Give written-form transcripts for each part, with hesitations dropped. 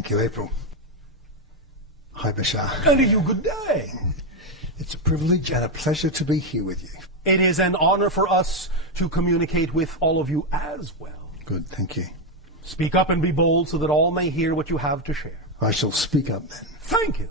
Thank you, April. Hi, Bashar. And to you, good day. It's a privilege and a pleasure to be here with you. It is an honor for us to communicate with all of you as well. Good, thank you. Speak up and be bold so that all may hear what you have to share. I shall speak up then. Thank you.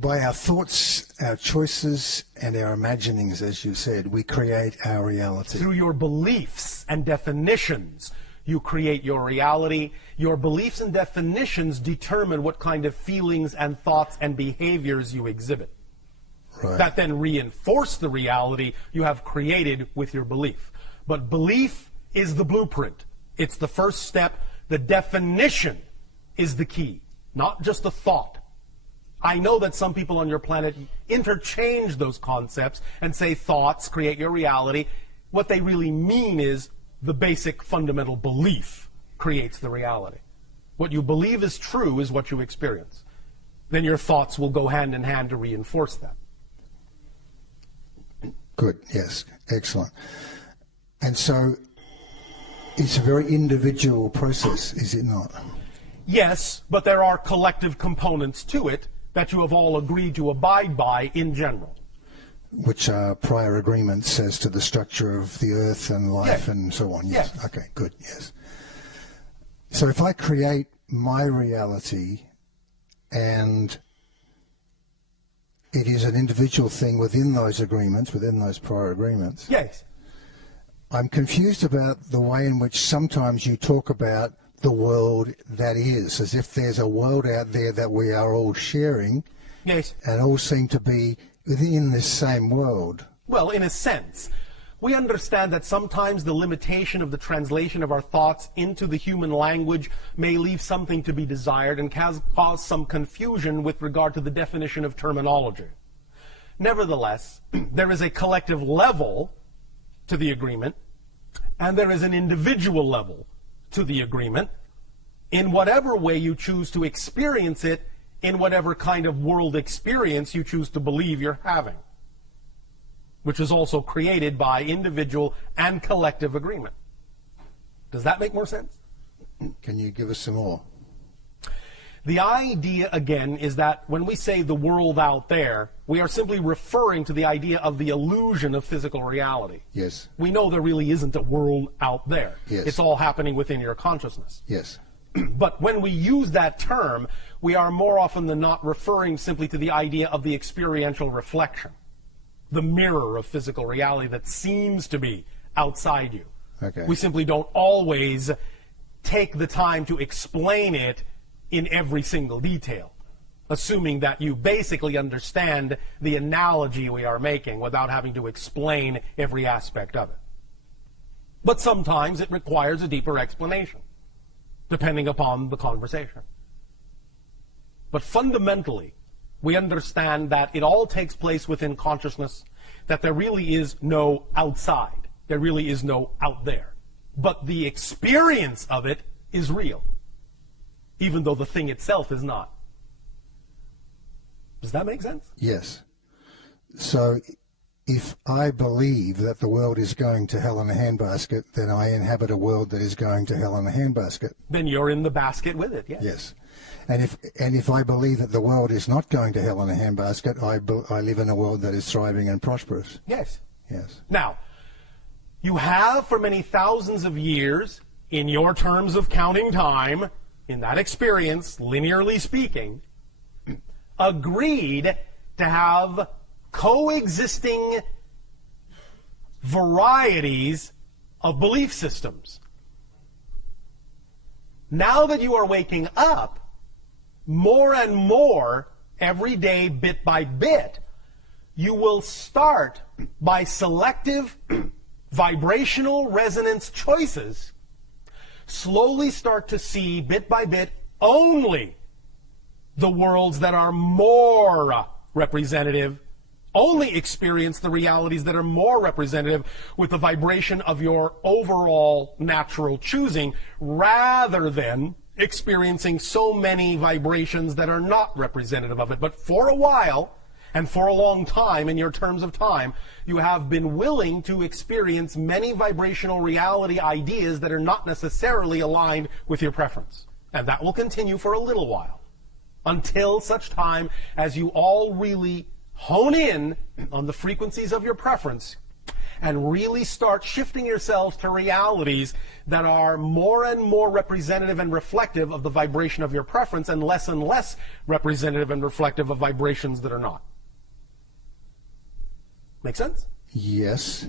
By our thoughts, our choices, and our imaginings, as you said, we create our reality. Through your beliefs and definitions, you create your reality. Your beliefs and definitions determine what kind of feelings and thoughts and behaviors you exhibit. Right. That then reinforce the reality you have created with your belief. But belief is the blueprint. It's the first step. The definition is the key, not just the thought. I know that some people on your planet interchange those concepts and say thoughts create your reality. What they really mean is the basic fundamental belief creates the reality. What you believe is true is what you experience. Then your thoughts will go hand in hand to reinforce that. Good, yes, excellent. And so it's a very individual process, is it not? Yes, but there are collective components to it that you have all agreed to abide by in general. Which are prior agreements as to the structure of the earth and life, yes, and so on. Yes. Yes. Okay, good, yes. So if I create my reality and it is an individual thing within those agreements, within those prior agreements. Yes. I'm confused about the way in which sometimes you talk about the world that is, as if there's a world out there that we are all sharing. Yes. And all seem to be within this same world. Well, in a sense. We understand that sometimes the limitation of the translation of our thoughts into the human language may leave something to be desired and cause some confusion with regard to the definition of terminology. Nevertheless, there is a collective level to the agreement, and there is an individual level to the agreement, in whatever way you choose to experience it, in whatever kind of world experience you choose to believe you're having, which is also created by individual and collective agreement. Does that make more sense? Can you give us some more? The idea, again, is that when we say the world out there, we are simply referring to the idea of the illusion of physical reality. Yes. We know there really isn't a world out there. Yes. It's all happening within your consciousness. Yes. But when we use that term, we are more often than not referring simply to the idea of the experiential reflection, the mirror of physical reality that seems to be outside you. Okay. We simply don't always take the time to explain it in every single detail, assuming that you basically understand the analogy we are making without having to explain every aspect of it. But sometimes it requires a deeper explanation, depending upon the conversation. But fundamentally, we understand that it all takes place within consciousness, that there really is no outside. There really is no out there. But the experience of it is real, even though the thing itself is not. Does that make sense? Yes. So if I believe that the world is going to hell in a handbasket, then I inhabit a world that is going to hell in a handbasket. Then you're in the basket with it, yes. Yes. And if I believe that the world is not going to hell in a handbasket, I live in a world that is thriving and prosperous. Yes. Yes. Now, you have for many thousands of years, in your terms of counting time, in that experience, linearly speaking, agreed to have coexisting varieties of belief systems. Now that you are waking up, more and more, every day, bit by bit, you will start by selective vibrational resonance choices, slowly start to see, bit by bit, only the worlds that are more representative, only experience the realities that are more representative with the vibration of your overall natural choosing, rather than experiencing so many vibrations that are not representative of it. But for a while, and for a long time, in your terms of time, you have been willing to experience many vibrational reality ideas that are not necessarily aligned with your preference. And that will continue for a little while, until such time as you all really hone in on the frequencies of your preference and really start shifting yourselves to realities that are more and more representative and reflective of the vibration of your preference and less representative and reflective of vibrations that are not. Make sense? Yes.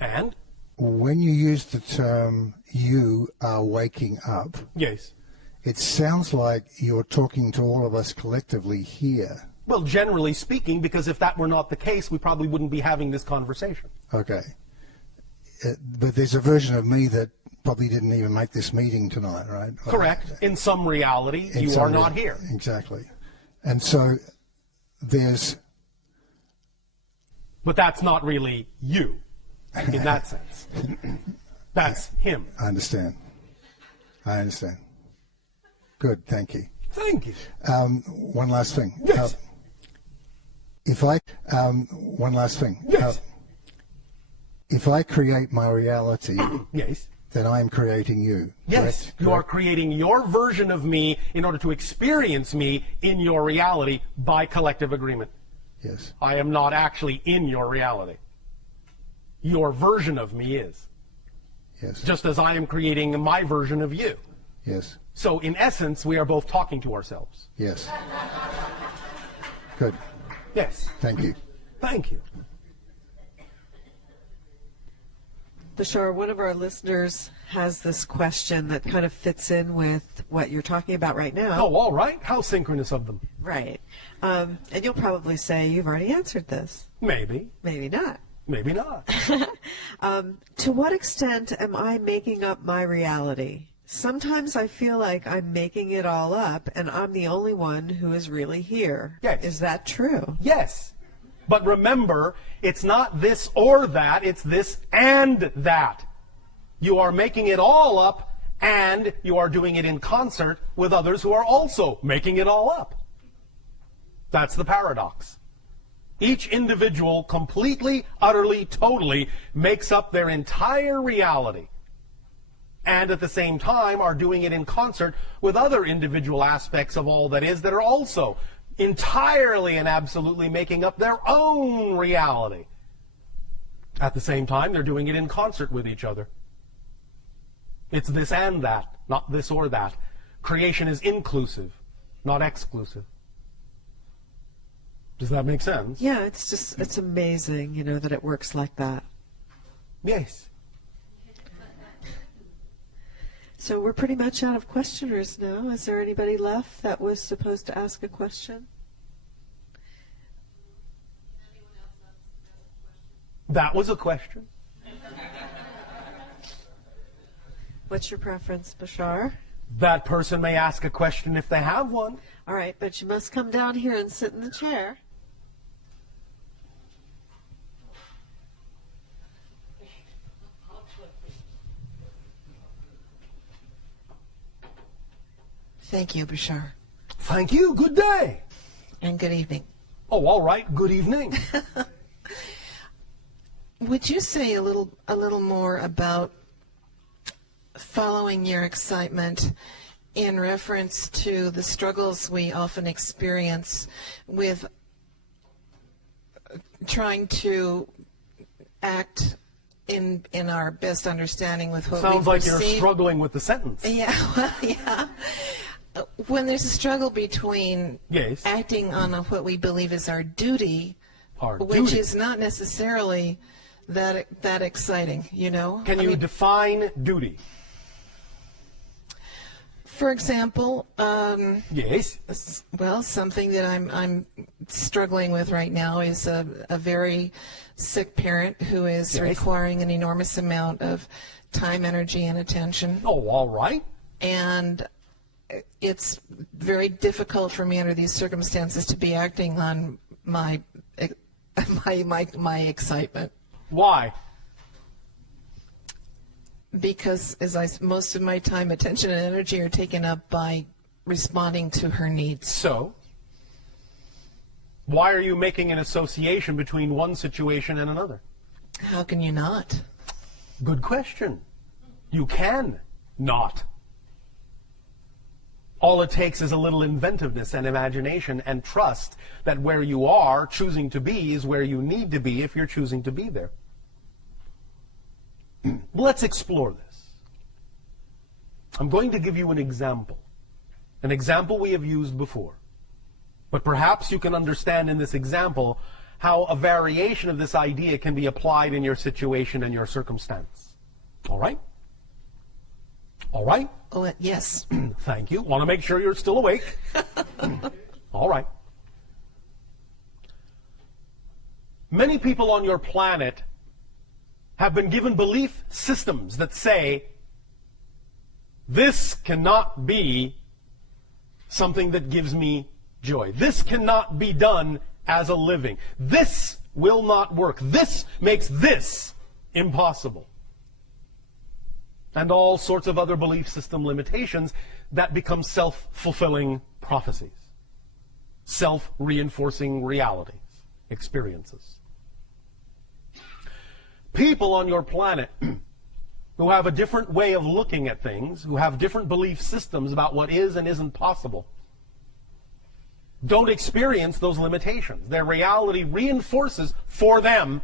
And? When you use the term, you are waking up, Yes. it sounds like you're talking to all of us collectively here. Well, generally speaking, because if that were not the case, we probably wouldn't be having this conversation. Okay. But there's a version of me that probably didn't even make this meeting tonight, right? Correct. In some reality, you are not here. Exactly. And so there's... But that's not really you, in that sense. That's him. I understand. Good, thank you. Thank you. One last thing. Yes. One last thing. Yes. If I create my reality, Yes. then I am creating you. Yes. Correct? You are creating your version of me in order to experience me in your reality by collective agreement. Yes. I am not actually in your reality. Your version of me is. Yes. Just as I am creating my version of you. Yes. So in essence, we are both talking to ourselves. Yes. Good. Yes. Thank you. Thank you. Bashar, one of our listeners has this question that kind of fits in with what you're talking about right now. Oh, all right. How synchronous of them. Right. And you'll probably say you've already answered this. Maybe. Maybe not. Maybe not. To what extent am I making up my reality? Sometimes I feel like I'm making it all up and I'm the only one who is really here. Yes. Is that true? Yes. But remember, it's not this or that, it's this and that. You are making it all up and you are doing it in concert with others who are also making it all up. That's the paradox. Each individual completely, utterly, totally makes up their entire reality, and at the same time are doing it in concert with other individual aspects of all that is that are also entirely and absolutely making up their own reality. At the same time, they're doing it in concert with each other. It's this and that, not this or that. Creation is inclusive, not exclusive. Does that make sense? Yeah, it's amazing, that it works like that. Yes. So we're pretty much out of questioners now. Is there anybody left that was supposed to ask a question? That was a question. What's your preference, Bashar? That person may ask a question if they have one. All right, but you must come down here and sit in the chair. Thank you, Bashar. Thank you. Good day. And good evening. Oh, all right. Good evening. Would you say a little more about following your excitement in reference to the struggles we often experience with trying to act in our best understanding with what we Sounds like perceive? you're struggling with the sentence. Yeah, well, yeah. When there's a struggle between Yes. acting on what we believe is our duty, which duty. is not necessarily that exciting, Can you define duty? For example, Yes. well, something that I'm struggling with right now is a very sick parent who is Yes. requiring an enormous amount of time, energy, and attention. Oh, all right. And it's very difficult for me under these circumstances to be acting on my excitement, Why? because most of my time, attention, and energy are taken up by responding to her needs. So, why are you making an association between one situation and another? How can you not? Good question. You can not. All it takes is a little inventiveness and imagination and trust that where you are choosing to be is where you need to be if you're choosing to be there. Let's explore this. I'm going to give you an example we have used before. But perhaps you can understand in this example how a variation of this idea can be applied in your situation and your circumstance. All right? All right? Oh, yes. Thank you. Want to make sure you're still awake. All right. Many people on your planet have been given belief systems that say, this cannot be something that gives me joy. This cannot be done as a living. This will not work. This makes this impossible. And all sorts of other belief system limitations that become self-fulfilling prophecies, self-reinforcing realities, experiences. People on your planet who have a different way of looking at things, who have different belief systems about what is and isn't possible, don't experience those limitations. Their reality reinforces for them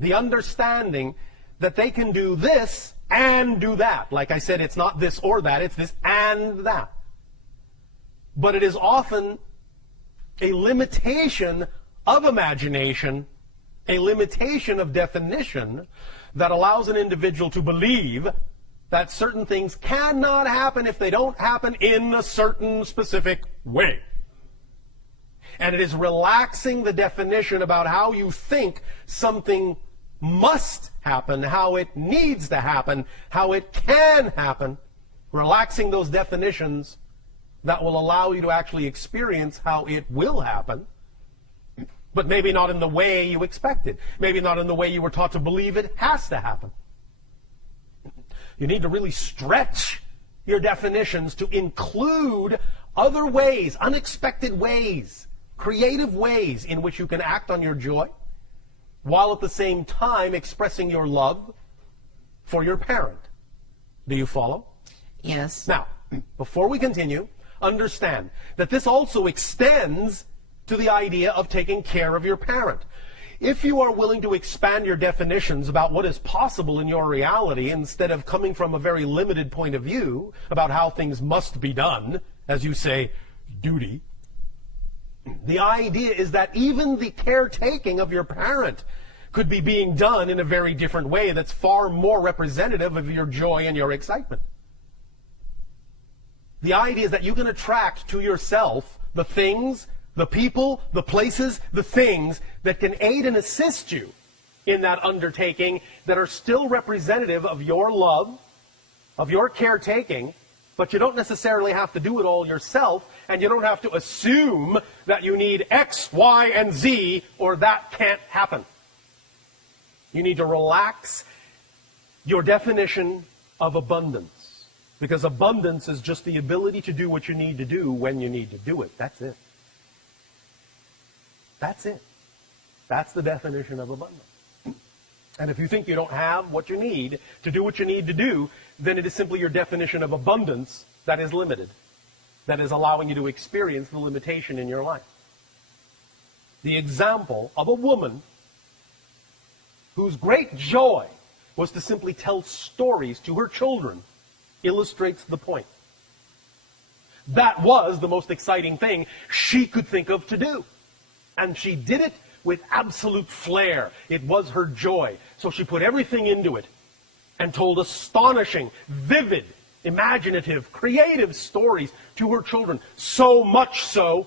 the understanding that they can do this and do that. Like I said, it's not this or that, it's this and that. But it is often a limitation of imagination, a limitation of definition that allows an individual to believe that certain things cannot happen if they don't happen in a certain specific way. And it is relaxing the definition about how you think something must happen, how it needs to happen, how it can happen, relaxing those definitions that will allow you to actually experience how it will happen, but maybe not in the way you expected, maybe not in the way you were taught to believe it has to happen. You need to really stretch your definitions to include other ways, unexpected ways, creative ways in which you can act on your joy, while at the same time expressing your love for your parent. Do you follow? Yes. Now, before we continue, understand that this also extends to the idea of taking care of your parent. If you are willing to expand your definitions about what is possible in your reality instead of coming from a very limited point of view about how things must be done, as you say, duty, the idea is that even the caretaking of your parent could be being done in a very different way that's far more representative of your joy and your excitement. The idea is that you can attract to yourself the things, the people, the places, the things that can aid and assist you in that undertaking that are still representative of your love, of your caretaking, but you don't necessarily have to do it all yourself, and you don't have to assume that you need X, Y, and Z, or that can't happen. You need to relax your definition of abundance, because abundance is just the ability to do what you need to do when you need to do it. That's it. That's it. That's the definition of abundance. And if you think you don't have what you need to do what you need to do, then it is simply your definition of abundance that is limited, that is allowing you to experience the limitation in your life. The example of a woman whose great joy was to simply tell stories to her children illustrates the point. That was the most exciting thing she could think of to do. And she did it with absolute flair. It was her joy. So she put everything into it and told astonishing, vivid, imaginative, creative stories to her children. So much so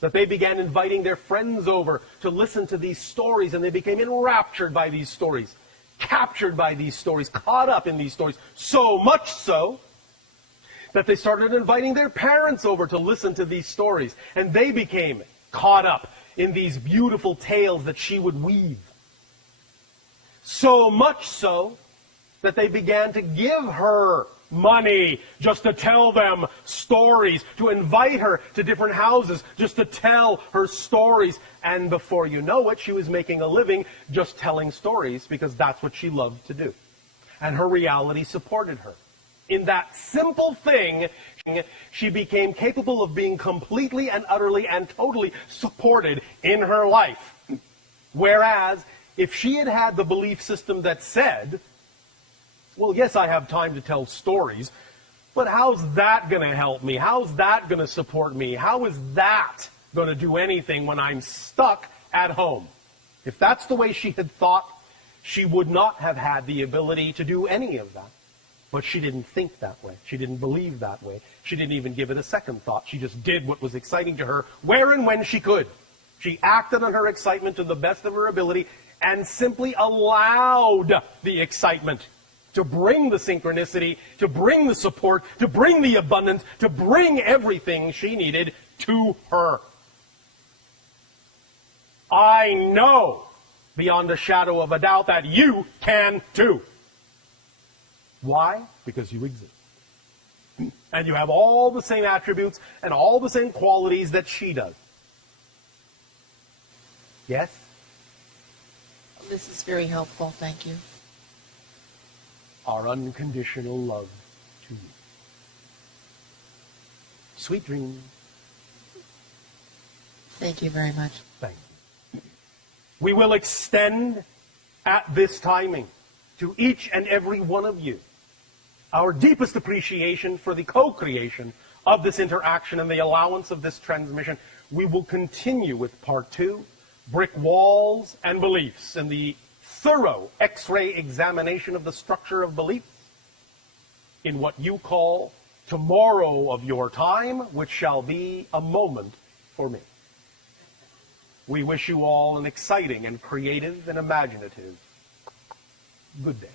that they began inviting their friends over to listen to these stories, and they became enraptured by these stories, captured by these stories, caught up in these stories. So much so that they started inviting their parents over to listen to these stories, and they became caught up in these beautiful tales that she would weave. So much so that they began to give her money just to tell them stories, to invite her to different houses just to tell her stories. And before you know it, she was making a living just telling stories because that's what she loved to do. And her reality supported her. In that simple thing, she became capable of being completely and utterly and totally supported in her life. Whereas, if she had had the belief system that said, well, yes, I have time to tell stories, but how's that going to help me? How's that going to support me? How is that going to do anything when I'm stuck at home? If that's the way she had thought, she would not have had the ability to do any of that. But she didn't think that way. She didn't believe that way. She didn't even give it a second thought. She just did what was exciting to her, where and when she could. She acted on her excitement to the best of her ability and simply allowed the excitement to bring the synchronicity, to bring the support, to bring the abundance, to bring everything she needed to her. I know beyond a shadow of a doubt that you can too. Why? Because you exist. And you have all the same attributes and all the same qualities that she does. Yes? This is very helpful. Thank you. Our unconditional love to you. Sweet dreams. Thank you very much. Thank you. We will extend at this timing to each and every one of you our deepest appreciation for the co-creation of this interaction and the allowance of this transmission. We will continue with part 2, brick walls and beliefs, and the thorough X-ray examination of the structure of beliefs in what you call tomorrow of your time, which shall be a moment for me. We wish you all an exciting and creative and imaginative good day.